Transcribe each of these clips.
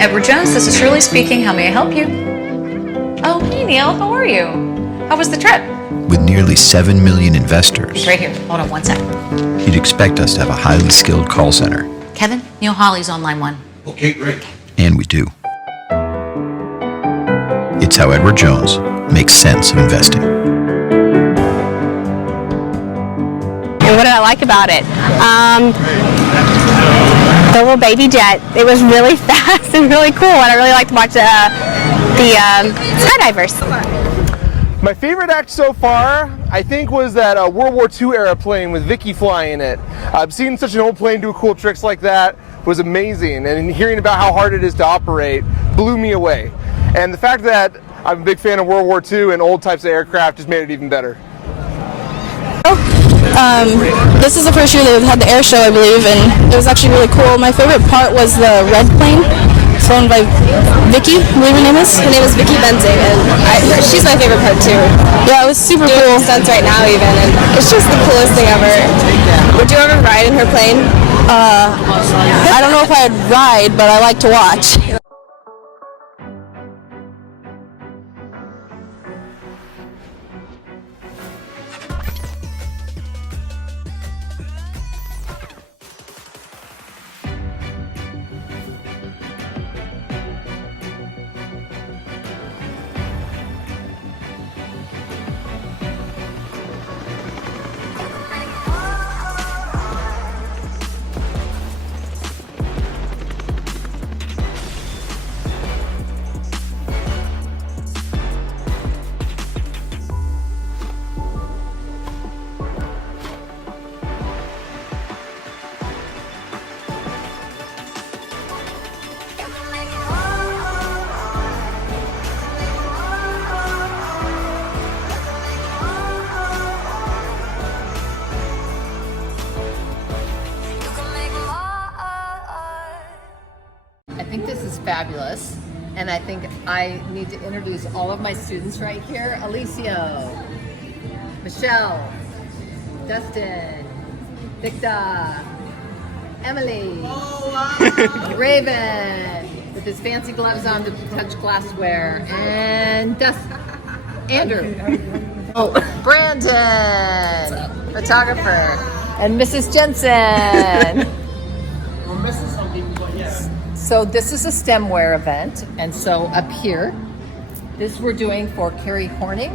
Edward Jones, this is Shirley speaking. How may I help you? Oh, hey Neil, how are you? How was the trip? With nearly 7 million investors, He's right here. Hold on one sec. you'd expect us to have a highly skilled call center. Kevin, Neil Hawley's on line 1. Okay, great. And we do. It's how Edward Jones makes sense of investing. And what did I like about it? The little baby jet. It was really fast and really cool, and I really liked to watch the skydivers. My favorite act so far, I think, was that World War II era plane with Vicky flying it. Seeing such an old plane do cool tricks like that was amazing, and hearing about how hard it is to operate blew me away. And the fact that I'm a big fan of World War II and old types of aircraft just made it even better. This is the first year they've had the Airshow, I believe, and it was actually really cool. My favorite part was the red plane, flown by Vicky, I believe her name is. Her name is Vicky Benzing, and she's my favorite part too. Yeah, it was super cool. Stunts right now even, and it's just the coolest thing ever. Would you ever ride in her plane? I don't know if I'd ride, but I like to watch. I think this is fabulous, and I think I need to introduce all of my students right here. Alicio, Michelle, Dustin, Victor, Emily, Raven, with his fancy gloves on to touch glassware, and Andrew, Brandon, photographer, and Mrs. Jensen. So this is a STEMware event, and so up here, this we're doing for Carrie Horning.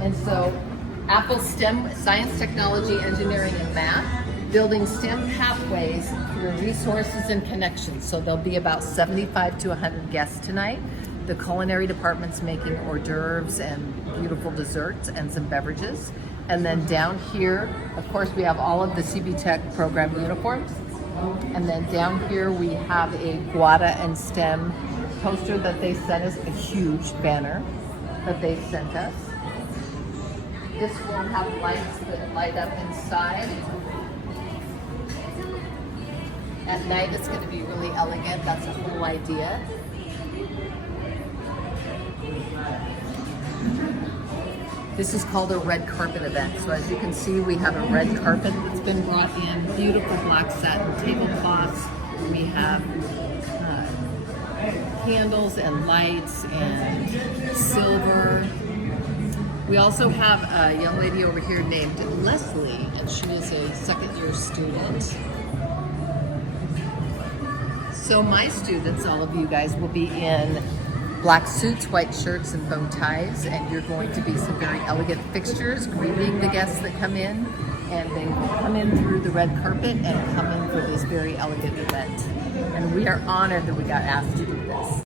And so Apple STEM, Science, Technology, Engineering, and Math, building STEM pathways through resources and connections. So there'll be about 75 to 100 guests tonight. The culinary department's making hors d'oeuvres and beautiful desserts and some beverages. And then down here, of course, we have all of the CB Tech program uniforms. And then down here we have a GWATA and STEM poster that they sent us, a huge banner that they sent us. This will have lights that light up inside. At night it's going to be really elegant, that's the whole idea. This is called a red carpet event. So as you can see, we have a red carpet that's been brought in, beautiful black satin tablecloths. We have candles and lights and silver. We also have a young lady over here named Leslie, and she is a second-year student. So my students, all of you guys, will be in black suits, white shirts, and bow ties, and you're going to be some very elegant fixtures greeting the guests that come in, and they will come in through the red carpet and come in for this very elegant event. And we are honored that we got asked to do this.